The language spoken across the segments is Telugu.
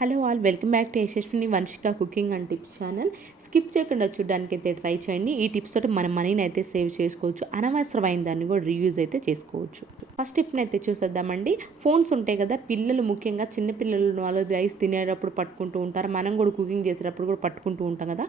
Hello all, welcome back to Yashaswini Vamshika cooking and tips channel. Skip చేయకుండా చూడడానికి అయితే ట్రై చేయండి. ఈ టిప్స్ తోటి మన మనీని అయితే సేవ్ చేసుకోవచ్చు, అనవసరమైన దాన్ని కూడా రీయూజ్ అయితే చేసుకోవచ్చు. ఫస్ట్ టిప్ని అయితే చూసేద్దామండి. ఫోన్స్ ఉంటాయి కదా, పిల్లలు ముఖ్యంగా చిన్నపిల్లలు వాళ్ళు రైస్ తినేటప్పుడు పట్టుకుంటూ ఉంటారు, మనం కూడా కుకింగ్ చేసేటప్పుడు కూడా పట్టుకుంటూ ఉంటాం కదా.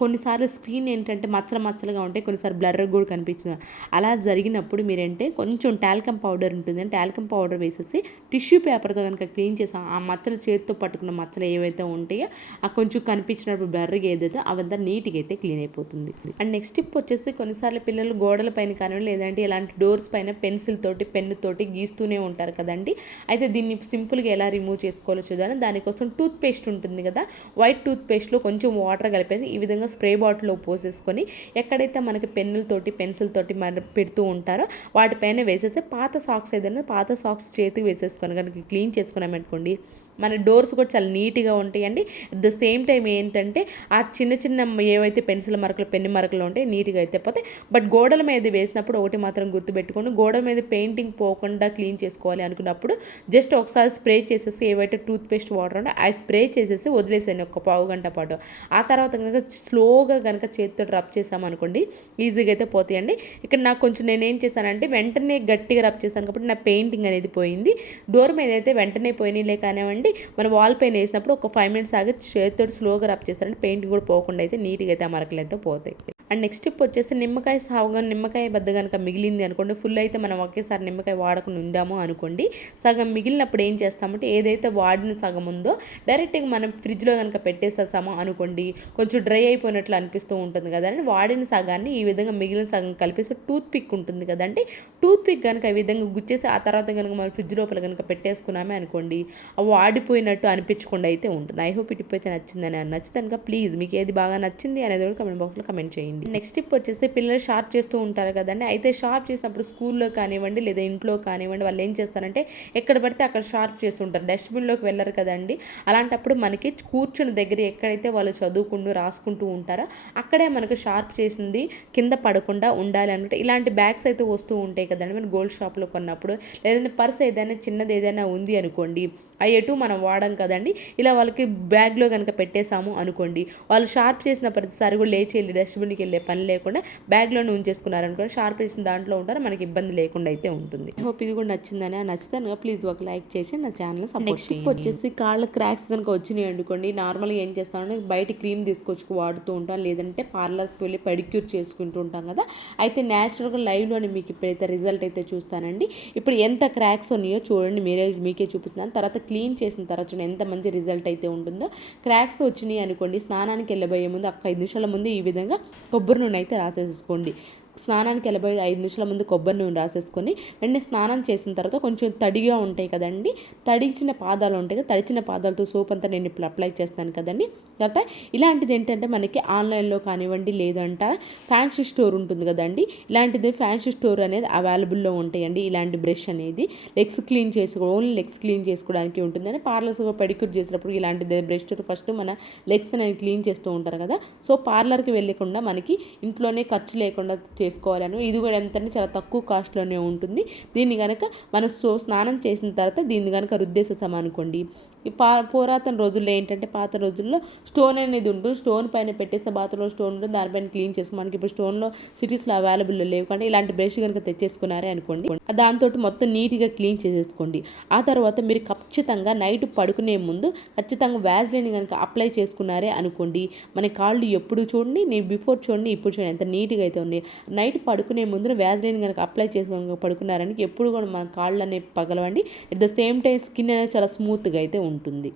కొన్నిసార్లు స్క్రీన్ ఏంటంటే మచ్చలు మచ్చలుగా ఉంటాయి, కొన్నిసార్లు బ్లర్గా కూడా కనిపించింది. అలా జరిగినప్పుడు మీరంటే కొంచెం టాల్కమ్ పౌడర్ ఉంటుంది, టాల్కమ్ పౌడర్ వేసేసి టిష్యూ పేపర్తో కనుక క్లీన్ చేసి ఆ మచ్చలు చేతితో పట్టుకున్న మచ్చలు ఏవైతే ఉంటాయో ఆ కొంచెం కనిపించినప్పుడు బ్లర్గా ఏదైతే అవంతా నీట్గా అయితే క్లీన్ అయిపోతుంది. అండ్ నెక్స్ట్ టిప్ వచ్చేసి, కొన్నిసార్లు పిల్లలు గోడల పైన కానివ్వండి లేదంటే ఇలాంటి డోర్స్ పైన పెన్సిల్ తోటి పెన్ను తోటి గీస్తూనే ఉంటారు కదండి. అయితే దీన్ని సింపుల్గా ఎలా రిమూవ్ చేసుకోవాలో చూద్దాం. దానికోసం టూత్ పేస్ట్ ఉంటుంది కదా, వైట్ టూత్ పేస్ట్లో కొంచెం వాటర్ కలిపేసి ఈ విధంగా స్ప్రే బాటిల్లో పోసేసుకొని ఎక్కడైతే మనకి పెన్నులతోటి పెన్సిల్ తోటి పెడుతూ ఉంటారో వాటిపైన వేసేసి పాత సాక్స్ ఏదైనా పాత సాక్స్ చేతికి వేసేసుకొని కనుక క్లీన్ చేసుకున్నామనుకోండి, మన డోర్స్ కూడా చాలా నీట్గా ఉంటాయండి. అట్ ద సేమ్ టైం ఏంటంటే ఆ చిన్న చిన్న ఏవైతే పెన్సిల్ మరకలు పెన్ను మరకలు ఉంటాయి నీట్గా అయితే పోతాయి. బట్ గోడల మీద వేసినప్పుడు ఒకటి మాత్రం గుర్తుపెట్టుకోండి, గోడల మీద పెయింటింగ్ పోకుండా క్లీన్ చేసుకోవాలి అనుకున్నప్పుడు జస్ట్ ఒకసారి స్ప్రే చేసేసి ఏవైతే టూత్ పేస్ట్ వాటర్ ఉంటే ఆ స్ప్రే చేసేసి వదిలేసాను ఒక పావు గంట పాటు. ఆ తర్వాత కనుక స్లోగా కనుక చేతితో రబ్ చేసామనుకోండి ఈజీగా అయితే పోతాయండి. ఇక్కడ నాకు కొంచెం నేనేం చేశానంటే వెంటనే గట్టిగా రబ్ చేశాను కాబట్టి నా పెయింటింగ్ అనేది పోయింది. డోర్ మీద అయితే వెంటనే పోయినాయిలే కానివ్వండి, మన వాల్ పైన వేసినప్పుడు ఒక 5 మినిట్స్ ఆగి చేతితో స్లోగా రబ్ చేస్తారంటే పెయింట్ కూడా పోకుండా అయితే నీట్గా అయితే ఆ మరకలు అయితే పోతాయి. అండ్ నెక్స్ట్ టిప్ వచ్చేసి, నిమ్మకాయ సాగుగా నిమ్మకాయ బద్ద కనుక మిగిలింది అనుకోండి, ఫుల్ అయితే మనం ఒకేసారి నిమ్మకాయ వాడకుండా ఉందాము అనుకోండి, సగం మిగిలినప్పుడు ఏం చేస్తామంటే ఏదైతే వాడిన సగం ఉందో డైరెక్ట్గా మనం ఫ్రిడ్జ్లో కనుక పెట్టేస్తాము అనుకోండి, కొంచెం డ్రై అయిపోయినట్లు అనిపిస్తూ ఉంటుంది కదండి. వాడిన సగాన్ని ఈ విధంగా మిగిలిన సగం కలిపేసి టూత్ పిక్ ఉంటుంది కదండి, టూత్ పిక్ కనుక ఈ విధంగా గుచ్చేసి ఆ తర్వాత కనుక మనం ఫ్రిడ్జ్ లోపల కనుక పెట్టేసుకున్నామే అనుకోండి, ఆ వాడిపోయినట్టు అనిపించకుండా అయితే ఉంటుంది. ఐ హోప్ ఈ టిప్ అయితే నచ్చిందని. నచ్చితే కనుక ప్లీజ్ మీకు ఏది బాగా నచ్చింది అనేది కూడా కమెంట్ బాక్స్లో కమెంట్ చేయండి. నెక్స్ట్ టిప్ వచ్చేసి, పిల్లలు షార్ప్ చేస్తూ ఉంటారు కదండి. అయితే షార్ప్ చేసినప్పుడు స్కూల్లో కానివ్వండి లేదా ఇంట్లో కానివ్వండి వాళ్ళు ఏం చేస్తారంటే ఎక్కడ పడితే అక్కడ షార్ప్ చేస్తుంటారు, డస్ట్బిన్లోకి వెళ్ళరు కదండి. అలాంటప్పుడు మనకి కూర్చుని దగ్గర ఎక్కడైతే వాళ్ళు చదువుకుంటూ రాసుకుంటూ ఉంటారో అక్కడే మనకు షార్ప్ చేసింది కింద పడకుండా ఉండాలి అనుకుంటే ఇలాంటి బ్యాగ్స్ అయితే వస్తూ ఉంటాయి కదండి. మనం గోల్డ్ షాప్లో కొన్నప్పుడు లేదంటే పర్స్ ఏదైనా చిన్నది ఏదైనా ఉంది అనుకోండి, అవి ఎటు మనం వాడం కదండి, ఇలా వాళ్ళకి బ్యాగ్లో కనుక పెట్టేసాము అనుకోండి, వాళ్ళు షార్ప్ చేసిన ప్రతిసారి కూడా లేచి వెళ్ళి డస్ట్బిన్కి వెళ్ళే పని లేకుండా బ్యాగ్లోనే ఉంచేసుకున్నారు అనుకోండి, షార్ప్ చేసిన దాంట్లో ఉంటారు, మనకి ఇబ్బంది లేకుండా అయితే ఉంటుంది. హోప్ ఇది కూడా నచ్చిందని. నచ్చితే ప్లీజ్ ఒక లైక్ చేసి నా ఛానల్ సపోర్ట్ చేయండి. నెక్స్ట్ వచ్చేసి, కాళ్ళ క్రాక్స్ కనుక వచ్చినాయి అనుకోండి, నార్మల్గా ఏం చేస్తామంటే బయట క్రీమ్ తీసుకొచ్చి వాడుతూ ఉంటాం, లేదంటే పార్లర్స్కి వెళ్ళి పెడిక్యూర్ చేసుకుంటూ ఉంటాం కదా. అయితే న్యాచురల్గా లైవ్లోనే మీకు ఇప్పుడైతే రిజల్ట్ అయితే చూస్తానండి. ఇప్పుడు ఎంత క్రాక్స్ ఉన్నాయో చూడండి, మీకే చూపిస్తున్నాను. తర్వాత క్లీన్ చేసిన తర్వాత చూడండి ఎంత మంచి రిజల్ట్ అయితే ఉంటుందో. క్రాక్స్ వచ్చినాయి అనుకోండి, స్నానానికి వెళ్ళబోయే ముందు 5 నిమిషాల ముందు ఈ విధంగా కొబ్బరి నూనె అయితే రాసేసుకోండి. స్నానానికి వెళ్ళబోయే 5 నిమిషాల ముందు కొబ్బరి నూనె రాసేసుకొని వెంటనే స్నానం చేసిన తర్వాత కొంచెం తడిగా ఉంటాయి కదండి, తడిచిన పాదాలు ఉంటాయి కదా, తడిచిన పాదాలతో సోప్ అంతా నేను ఇప్పుడు అప్లై చేస్తాను కదండి. తర్వాత ఇలాంటిది ఏంటంటే మనకి ఆన్లైన్లో కానివ్వండి లేదంటే ఫ్యాన్సీ స్టోర్ ఉంటుంది కదండి, ఇలాంటిది ఫ్యాన్సీ స్టోర్ అనేది అవైలబుల్లో ఉంటాయండి. ఇలాంటి బ్రష్ అనేది legs clean only legs clean చేసుకోవడానికి ఉంటుందని పార్లర్స్ పెడిక్యూర్ చేసినప్పుడు ఇలాంటిది బ్రష్ ఫస్ట్ మన లెగ్స్ అనేది క్లీన్ చేస్తూ ఉంటారు కదా. సో పార్లర్కి వెళ్ళకుండా మనకి ఇంట్లోనే ఖర్చు లేకుండా చేసుకోవాలని, ఇది కూడా ఎంతంటే చాలా తక్కువ కాస్ట్లోనే ఉంటుంది. దీన్ని కనుక మనం స్నానం చేసిన తర్వాత దీన్ని కనుక రుద్దేసేసాం అనుకోండి, ఈ పురాతన రోజుల్లో ఏంటంటే పాత రోజుల్లో స్టోన్ అనేది ఉంటుంది, స్టోన్ పైన పెట్టేస్తే బాత్రూంలో స్టోన్ ఉంటుంది, దానిపైన క్లీన్ చేసుకుని మనకి ఇప్పుడు స్టోన్లో సిటీస్లో అవైలబుల్లో లేవు కానీ ఇలాంటి బ్రష్ కనుక తెచ్చేసుకున్నారే అనుకోండి, దాంతో మొత్తం నీట్గా క్లీన్ చేసేసుకోండి. ఆ తర్వాత మీరు ఖచ్చితంగా నైట్ పడుకునే ముందు ఖచ్చితంగా వ్యాజ్లైన్ కనుక అప్లై చేసుకున్నారే అనుకోండి, మన కాళ్ళు ఎప్పుడు చూడండి, నేను బిఫోర్ చూడండి ఇప్పుడు చూడండి ఎంత నీట్గా అయితే ఉన్నాయి. నైట్ పడుకునే ముందు వ్యాజ్లైన్ కనుక అప్లై చేసుకొని పడుకున్నారని ఎప్పుడు కూడా మన కాళ్ళు అనేవి పగలవండి. At the same time skin అనేది చాలా స్మూత్గా అయితే ఉంటుంది.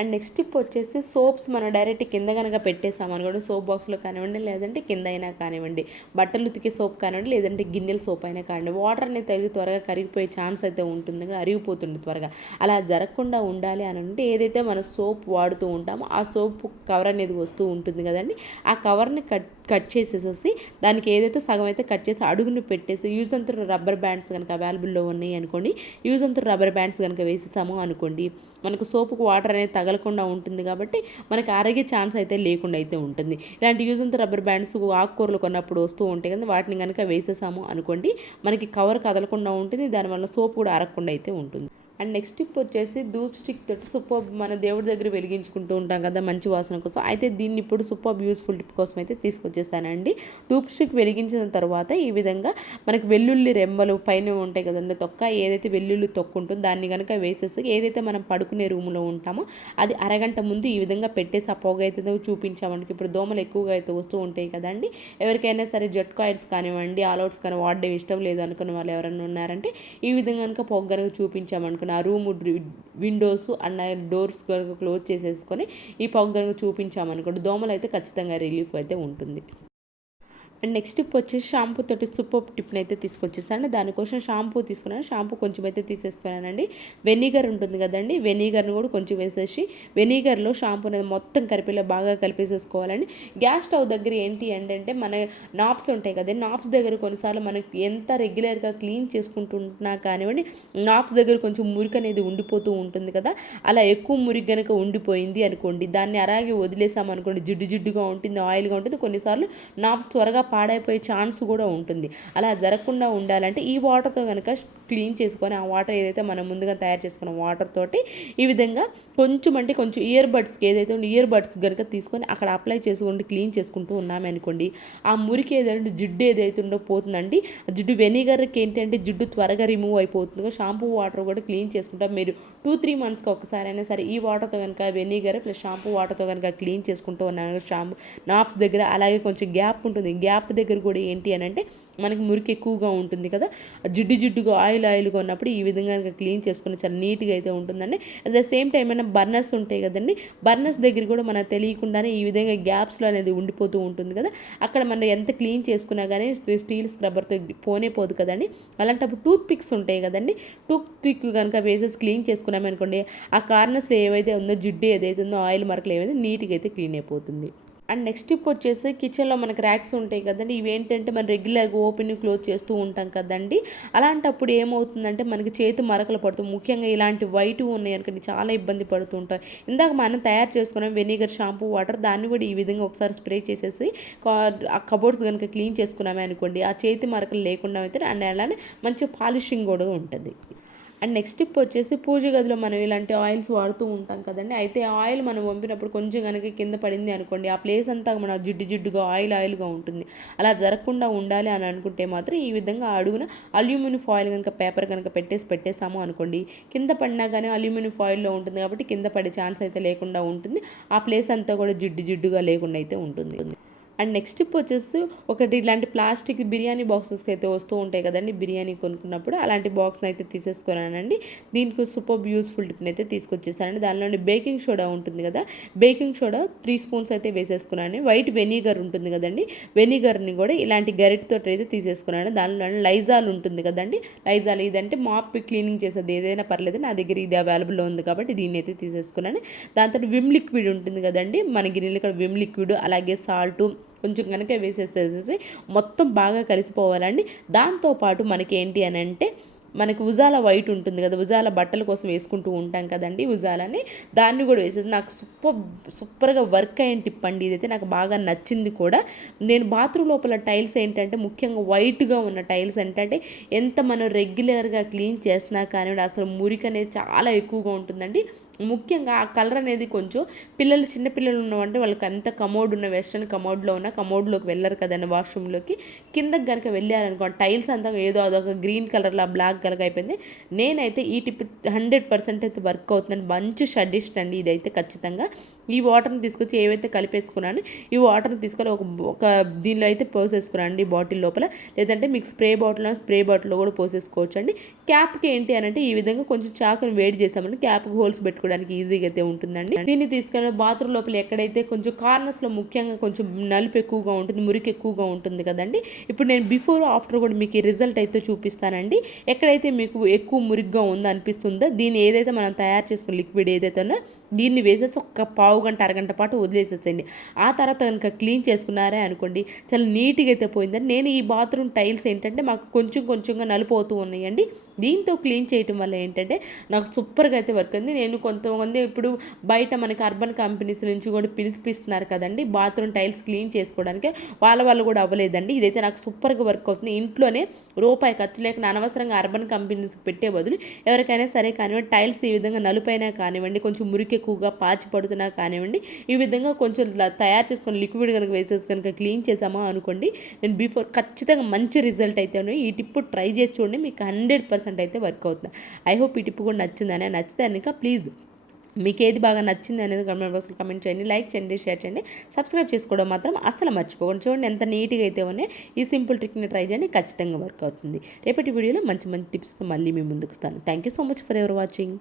అండ్ నెక్స్ట్ టిప్ వచ్చేసి, సోప్స్ మనం డైరెక్ట్ కింద కనుక పెట్టేసామని కూడా సోప్ బాక్స్లో కానివ్వండి లేదంటే కింద అయినా కానివ్వండి, బట్టలు ఉతికే సోప్ కానివ్వండి లేదంటే గిన్నెల సోప్ అయినా కానివ్వండి, వాటర్ అనేది తగిలి త్వరగా కరిగిపోయే ఛాన్స్ అయితే ఉంటుంది, అరిగిపోతుంది త్వరగా. అలా జరగకుండా ఉండాలి అని అంటే ఏదైతే మనం సోప్ వాడుతూ ఉంటామో ఆ సోప్ కవర్ అనేది వస్తూ ఉంటుంది కదండి, ఆ కవర్ని కట్ చేసేసేసి దానికి ఏదైతే సగం అయితే కట్ చేసి అడుగుని పెట్టేసి యూజ్ అంతా రబ్బర్ బ్యాండ్స్ కనుక అవైలబుల్లో ఉన్నాయి అనుకోండి, యూజ్ అంతా రబ్బర్ బ్యాండ్స్ కనుక వేసేసాము అనుకోండి, మనకు సోపుకు వాటర్ అనేది తగలకుండా ఉంటుంది కాబట్టి మనకి అరిగే ఛాన్స్ అయితే లేకుండా అయితే ఉంటుంది. ఇలాంటి యూజ్ అంతా రబ్బర్ బ్యాండ్స్ ఆకుకూరలు కొన్నప్పుడు వస్తూ ఉంటాయి కదా, వాటిని కనుక వేసేసాము అనుకోండి మనకి కవర్ కదలకుండా ఉంటుంది, దానివల్ల సోప్ కూడా అరగకుండా అయితే ఉంటుంది. అండ్ నెక్స్ట్ టిప్ వచ్చేసి ధూప్ స్టిక్ తోటి సూపర్ మన దేవుడి దగ్గర వెలిగించుకుంటూ ఉంటాం కదా మంచి వాసన కోసం. అయితే దీన్ని ఇప్పుడు సూపర్ యూస్ఫుల్ టిప్ కోసం అయితే తీసుకొచ్చేసానండి. ధూప్ స్టిక్ వెలిగించిన తర్వాత ఈ విధంగా మనకి వెల్లుల్లి రెమ్మలు పైన ఉంటాయి కదండి తొక్క, ఏదైతే వెల్లుల్లి తొక్క ఉంటుందో దాన్ని కనుక వేసేసి ఏదైతే మనం పడుకునే రూమ్లో ఉంటామో అది అరగంట ముందు ఈ విధంగా పెట్టేసి ఆ పొగ అయితే చూపించామంటే ఇప్పుడు దోమలు ఎక్కువగా అయితే వస్తూ ఉంటాయి కదండి. ఎవరికైనా సరే జెట్ కాయిల్స్ కానివ్వండి ఆల్అవుట్స్ కానీ వాడడం ఇష్టం లేదు అనుకున్న వాళ్ళు ఎవరైనా ఉన్నారంటే ఈ విధంగా కనుక పొగ కనుక చూపించామనుకున్న ఆ రూమ్ విండోస్ అండ్ డోర్స్ కనుక క్లోజ్ చేసేసుకొని ఈ పొగ కనుక చూపించామనుకోండి దోమలు అయితే ఖచ్చితంగా రిలీఫ్ అయితే ఉంటుంది. అండ్ నెక్స్ట్ టిప్ వచ్చేసి షాంపూ తోటి సూపర్ టిప్ని అయితే తీసుకొచ్చేసాను. దానికోసం షాంపూ తీసుకున్నాను. షాంపూ కొంచెం అయితే తీసేసుకున్నానండి. వెనిగర్ ఉంటుంది కదండి, వెనిగర్ని కూడా కొంచెం వేసేసి వెనిగర్లో షాంపూ అనేది మొత్తం కలిపేలా బాగా కలిపేసేసుకోవాలండి. గ్యాస్ స్టవ్ దగ్గర ఏంటి అంటే మన నాబ్స్ ఉంటాయి కదండి, నాబ్స్ దగ్గర కొన్నిసార్లు మనకి ఎంత రెగ్యులర్గా క్లీన్ చేసుకుంటున్నా కానివ్వండి నాబ్స్ దగ్గర కొంచెం మురికి అనేది ఉండిపోతూ ఉంటుంది కదా. అలా ఎక్కువ మురికి కనుక ఉండిపోయింది అనుకోండి, దాన్ని అలాగే వదిలేసామనుకోండి జిడ్డు జిడ్డుగా ఉంటుంది, ఆయిల్గా ఉంటుంది. కొన్నిసార్లు నాబ్స్ త్వరగా పాడైపోయే ఛాన్స్ కూడా ఉంటుంది. అలా జరగకుండా ఉండాలంటే ఈ వాటర్తో కనుక క్లీన్ చేసుకొని ఆ వాటర్ ఏదైతే మనం ముందుగా తయారు చేసుకున్న వాటర్ తోటి ఈ విధంగా కొంచెం ఇయర్ బడ్స్కి ఏదైతే ఇయర్ బడ్స్ కనుక తీసుకొని అక్కడ అప్లై చేసుకుంటూ క్లీన్ చేసుకుంటూ ఉన్నామే అనుకోండి ఆ మురికి ఏదైతే జిడ్డు ఏదైతే ఉందో పోతుందండి. జిడ్డు వెనిగర్కి ఏంటంటే జిడ్డు త్వరగా రిమూవ్ అయిపోతుంది. షాంపూ వాటర్ కూడా క్లీన్ చేసుకుంటాం. మీరు 2-3 మంత్స్కి ఒకసారి అయినా సరే ఈ వాటర్తో కనుక వెనిగర్ ప్లస్ షాంపూ వాటర్తో కనుక క్లీన్ చేసుకుంటూ ఉన్నాను షాంపూ నాబ్స్ దగ్గర. అలాగే కొంచెం గ్యాప్ ఉంటుంది, గ్యాప్ దగ్గర కూడా ఏంటి అని అంటే మనకి మురికి ఎక్కువగా ఉంటుంది కదా, జిడ్డుగా ఆయిల్గా ఉన్నప్పుడు ఈ విధంగా క్లీన్ చేసుకుని చాలా నీట్గా అయితే ఉంటుందండి. అట్ ద సేమ్ టైం అయినా బర్నర్స్ ఉంటాయి కదండి, బర్నర్స్ దగ్గర కూడా మనకు తెలియకుండానే ఈ విధంగా గ్యాప్స్లో అనేది ఉండిపోతూ ఉంటుంది కదా. అక్కడ మనం ఎంత క్లీన్ చేసుకున్నా కానీ స్టీల్ స్క్రబ్బర్తో పోనే పోదు కదండి. అలాంటప్పుడు టూత్ పిక్స్ ఉంటాయి కదండి, టూత్ పిక్ కనుక వేసేసి క్లీన్ చేసుకున్నాం అనుకోండి ఆ కార్నర్స్లో ఏవైతే ఉందో జిడ్డు ఏదైతే ఉందో ఆయిల్ మార్కులు ఏవైతే నీట్గా అయితే క్లీన్ అయిపోతుంది. అండ్ నెక్స్ట్ టిప్ వచ్చేసి కిచెన్లో మనకు ర్యాక్స్ ఉంటాయి కదండి, ఇవేంటంటే మనం రెగ్యులర్గా ఓపెన్ క్లోజ్ చేస్తూ ఉంటాం కదండి. అలాంటప్పుడు ఏమవుతుందంటే మనకి చేతి మరకలు పడుతుంది. ముఖ్యంగా ఇలాంటి వైట్ ఉన్నాయి అనుకోండి చాలా ఇబ్బంది పడుతూ ఉంటాయి. ఇందాక మనం తయారు చేసుకున్నాం వెనిగర్ షాంపూ వాటర్, దాన్ని కూడా ఈ విధంగా ఒకసారి స్ప్రే చేసేసి ఆ కబోర్డ్స్ కనుక క్లీన్ చేసుకున్నామే అనుకోండి ఆ చేతి మరకలు లేకుండా అయితే అండ్ అలానే మంచి పాలిషింగ్ కూడా ఉంటుంది. అండ్ నెక్స్ట్ టిప్ వచ్చేసి పూజ గదిలో మనం ఇలాంటి ఆయిల్స్ వాడుతూ ఉంటాం కదండి. అయితే ఆ ఆయిల్ మనం వంపినప్పుడు కొంచెం కనుక కింద పడింది అనుకోండి ఆ ప్లేస్ అంతా మన జిడ్డుగా ఆయిల్గా ఉంటుంది. అలా జరగకుండా ఉండాలి అని అనుకుంటే మాత్రం ఈ విధంగా అడుగున అల్యూమినియం ఫాయిల్ కనుక పేపర్ కనుక పెట్టేసాము అనుకోండి కింద పడినా కానీ అల్యూమినియం ఫాయిల్లో ఉంటుంది కాబట్టి కింద పడే ఛాన్స్ అయితే లేకుండా ఉంటుంది. ఆ ప్లేస్ అంతా కూడా జిడ్డుగా లేకుండా అయితే ఉంటుంది. అండ్ నెక్స్ట్ టిప్ వచ్చేసి ఒకటి ఇలాంటి ప్లాస్టిక్ బిర్యానీ బాక్సెస్కి అయితే వస్తూ ఉంటాయి కదండి, బిర్యానీ కొనుక్కున్నప్పుడు అలాంటి బాక్స్ని అయితే తీసేసుకున్నానండి. దీనికి సూపర్ యూస్ఫుల్ టిప్ని అయితే తీసుకొచ్చేసానండి. దానిలోని బేకింగ్ సోడా ఉంటుంది కదా, బేకింగ్ సోడా 3 స్పూన్స్ అయితే వేసేసుకున్నాను. వైట్ వెనిగర్ ఉంటుంది కదండి, వెనిగర్ని కూడా ఇలాంటి గరిటతో అయితే తీసేసుకున్నాను. దానిలో లైజాల్ ఉంటుంది కదండి, లైజాల్ ఇదంటే మాప్ క్లీనింగ్ చేసేది ఏదైనా పర్లేదు, నా దగ్గర ఇది అవైలబుల్లో ఉంది కాబట్టి దీన్ని అయితే తీసేసుకున్నాను. దాంతో విమ్ లిక్విడ్ ఉంటుంది కదండి మన గిన్నెలు, ఇక్కడ విమ్ లిక్విడ్ అలాగే సాల్ట్ కొంచెం కనుక వేసేసేసి మొత్తం బాగా కలిసిపోవాలండి. దాంతోపాటు మనకి ఏంటి అని అంటే మనకి ఉజాల వైట్ ఉంటుంది కదా, ఉజాల బట్టల కోసం వేసుకుంటూ ఉంటాం కదండి ఉజాలని, దాన్ని కూడా వేసేసి నాకు సూపర్గా వర్క్ అయిన టిప్ అండి ఇదైతే, నాకు బాగా నచ్చింది కూడా. నేను బాత్రూమ్ లోపల టైల్స్ ఏంటంటే ముఖ్యంగా వైట్గా ఉన్న టైల్స్ ఏంటంటే ఎంత మనం రెగ్యులర్గా క్లీన్ చేసినా కానీ అసలు మురికి అనేది చాలా ఎక్కువగా ఉంటుందండి. ముఖ్యంగా ఆ కలర్ అనేది కొంచెం చిన్నపిల్లలు ఉన్నవంటే వాళ్ళకి అంత కమోడ్ ఉన్న వెస్ట్రన్ కమోడ్లో ఉన్న కమోడ్లోకి వెళ్ళరు కదండి వాష్రూమ్లోకి, కిందకి కనుక వెళ్ళారనుకో టైల్స్ అంతా ఏదో అదొక గ్రీన్ కలర్లో బ్లాక్ కలర్ అయిపోయింది. నేనైతే ఈ టిప్ 100% అయితే వర్క్ అవుతుందండి, మంచి సజెస్ట్ అండి ఇదైతే ఖచ్చితంగా. ఈ వాటర్ని తీసుకొచ్చి ఏవైతే కలిపేసుకున్నాను ఈ వాటర్ని తీసుకొని ఒక దీనిలో అయితే పోసేసుకున్నాను బాటిల్ లోపల, లేదంటే మీకు స్ప్రే బాటిల్లో కూడా పోసేసుకోవచ్చు అండి. క్యాప్కి ఏంటి అని అంటే ఈ విధంగా కొంచెం చాకుని వేడి చేసామంటే క్యాప్కి హోల్స్ పెట్టుకోవడానికి ఈజీగా అయితే ఉంటుందండి. దీన్ని తీసుకెళ్ళి బాత్రూమ్ లోపల ఎక్కడైతే కొంచెం కార్నర్స్లో ముఖ్యంగా కొంచెం నలుపు ఎక్కువగా ఉంటుంది, మురికి ఎక్కువగా ఉంటుంది కదండి. ఇప్పుడు నేను బిఫోర్ ఆఫ్టర్ కూడా మీకు ఈ రిజల్ట్ అయితే చూపిస్తానండి. ఎక్కడైతే మీకు ఎక్కువ మురిగ్గా ఉందో అనిపిస్తుందో దీన్ని ఏదైతే మనం తయారు చేసుకున్న లిక్విడ్ ఏదైతే దీన్ని వేసేసి ఒక్క పావు గంట అరగంట పాటు వదిలేసేసేయండి. ఆ తర్వాత కనుక క్లీన్ చేసుకున్నారే అనుకోండి చాలా నీట్గా అయితే పోయిందండి. నేను ఈ బాత్రూమ్ టైల్స్ ఏంటంటే మాకు కొంచెం కొంచెంగా నలుపు అవుతూ ఉన్నాయండి. దీంతో క్లీన్ చేయటం వల్ల ఏంటంటే నాకు సూపర్గా అయితే వర్క్ అయింది. నేను కొంతమంది ఇప్పుడు బయట మనకి అర్బన్ కంపెనీస్ నుంచి కూడా పిలిపిస్తున్నారు కదండి బాత్రూమ్ టైల్స్ క్లీన్ చేసుకోవడానికి, వాళ్ళు కూడా అవ్వలేదండి. ఇదైతే నాకు సూపర్గా వర్క్ అవుతుంది. ఇంట్లోనే రూపాయి ఖర్చు లేకుండా అనవసరంగా అర్బన్ కంపెనీస్కి పెట్టే బదులు ఎవరికైనా సరే కానివ్వండి టైల్స్ ఈ విధంగా నలుపైనా కానివ్వండి, కొంచెం మురికి ఎక్కువగా పాచి పడుతున్నా కానివ్వండి, ఈ విధంగా కొంచెం తయారు చేసుకొని లిక్విడ్ కనుక వేసేసి కనుక క్లీన్ చేసామా అనుకోండి, నేను బిఫోర్ ఖచ్చితంగా మంచి రిజల్ట్ అయితే ఉన్నాయి. ఈ టిప్ ట్రై చేసి చూడండి, మీకు 100% అయితే వర్క్ అవుతుంది. ఐ హోప్ ఈ టిప్ కూడా నచ్చిందని. నచ్చితే కనుక ప్లీజ్ మీకు ఏది బాగా నచ్చింది అనేది కామెంట్ బాక్స్లో కామెంట్ చేయండి, లైక్ చేయండి, షేర్ చేయండి, సబ్స్క్రైబ్ చేసుకోవడం మాత్రం అస్సలు మర్చిపోకండి. చూడండి ఎంత నీట్గా అయితే ఉన్నాయి. ఈ సింపుల్ ట్రిక్ని ట్రై చేయండి, ఖచ్చితంగా వర్క్ అవుతుంది. రేపటి వీడియోలో మంచి మంచి టిప్స్తో మళ్ళీ మీ ముందుకు వస్తాను. Thank you so much for ever watching.